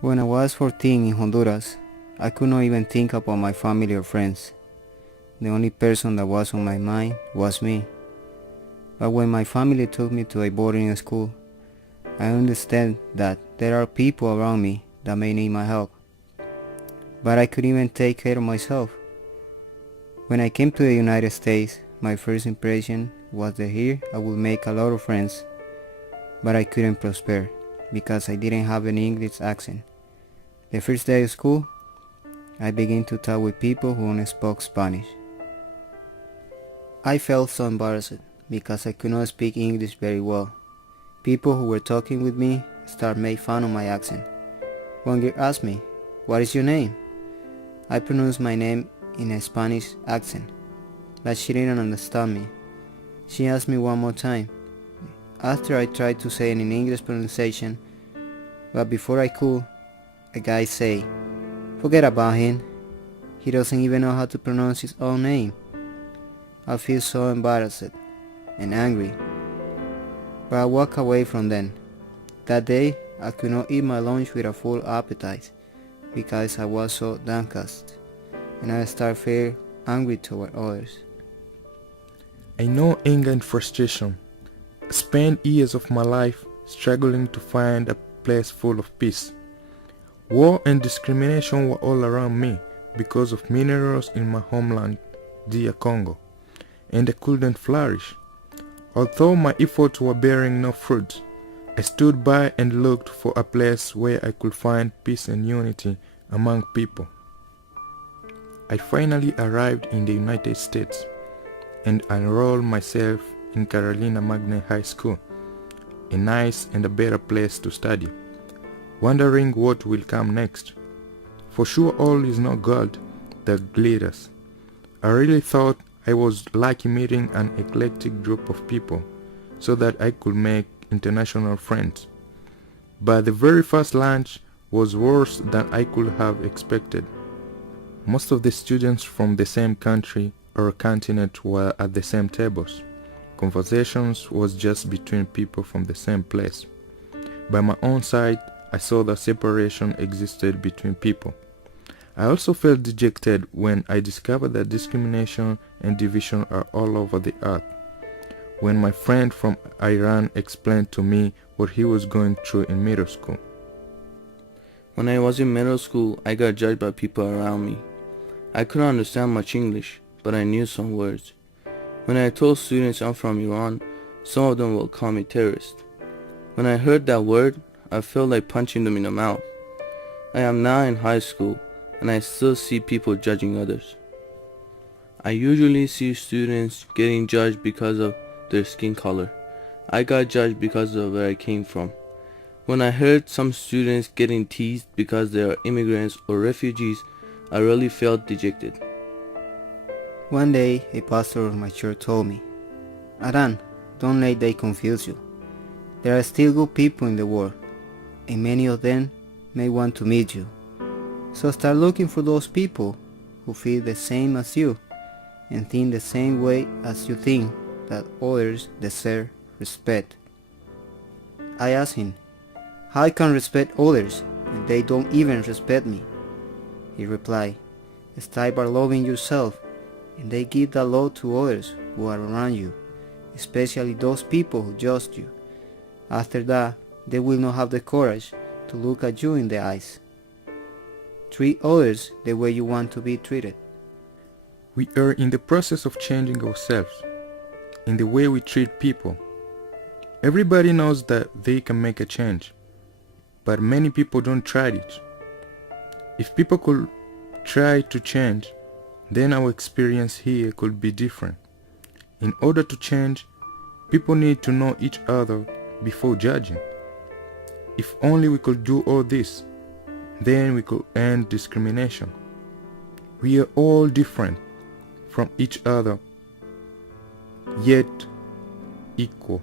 When I was 14 in Honduras, I could not even think about my family or friends. The only person that was on my mind was me. But when my family took me to a boarding school, I understand that there are people around me that may need my help. But I couldn't even take care of myself. When I came to the United States, my first impression was that here I would make a lot of friends, but I couldn't prosper because I didn't have an English accent. The first day of school, I began to talk with people who only spoke Spanish. I felt so embarrassed because I could not speak English very well. People who were talking with me started making fun of my accent. One girl asked me, "What is your name?" I pronounced my name in a Spanish accent, but she didn't understand me. She asked me one more time. After I tried to say it in English pronunciation, but before I could, a guy said, "Forget about him. He doesn't even know how to pronounce his own name." I feel so embarrassed and angry, but I walk away from them. That day, I could not eat my lunch with a full appetite because I was so downcast, and I started feeling angry toward others. I know anger and frustration. I spent years of my life struggling to find a place full of peace. War and discrimination were all around me because of minerals in my homeland, DR Congo, and I couldn't flourish. Although my efforts were bearing no fruit, I stood by and looked for a place where I could find peace and unity among people. I finally arrived in the United States and enrolled myself in Carolina Magnet High School, a nice and a better place to study, wondering what will come next. For sure all is not gold that glitters. I really thought I was lucky meeting an eclectic group of people so that I could make international friends. But the very first lunch was worse than I could have expected. Most of the students from the same country or continent were at the same tables. Conversations was just between people from the same place. By my own side, I saw that separation existed between people. I also felt dejected when I discovered that discrimination and division are all over the earth. When my friend from Iran explained to me what he was going through in middle school. When I was in middle school, I got judged by people around me. I couldn't understand much English, but I knew some words. When I told students I'm from Iran, some of them will call me terrorist. When I heard that word, I felt like punching them in the mouth. I am now in high school, and I still see people judging others. I usually see students getting judged because of their skin color. I got judged because of where I came from. When I heard some students getting teased because they are immigrants or refugees, I really felt dejected. One day, a pastor of my church told me, "Aran, don't let they confuse you. There are still good people in the world, and many of them may want to meet you. So start looking for those people who feel the same as you and think the same way as you think that others deserve respect." I asked him, "How I can respect others if they don't even respect me?" He replied, "Start by loving yourself, and they give that love to others who are around you, especially those people who judge you. After that, they will not have the courage to look at you in the eyes. Treat others the way you want to be treated." We are in the process of changing ourselves, in the way we treat people. Everybody knows that they can make a change, but many people don't try it. If people could try to change, then our experience here could be different. In order to change, people need to know each other before judging. If only we could do all this, then we could end discrimination. We are all different from each other, yet equal.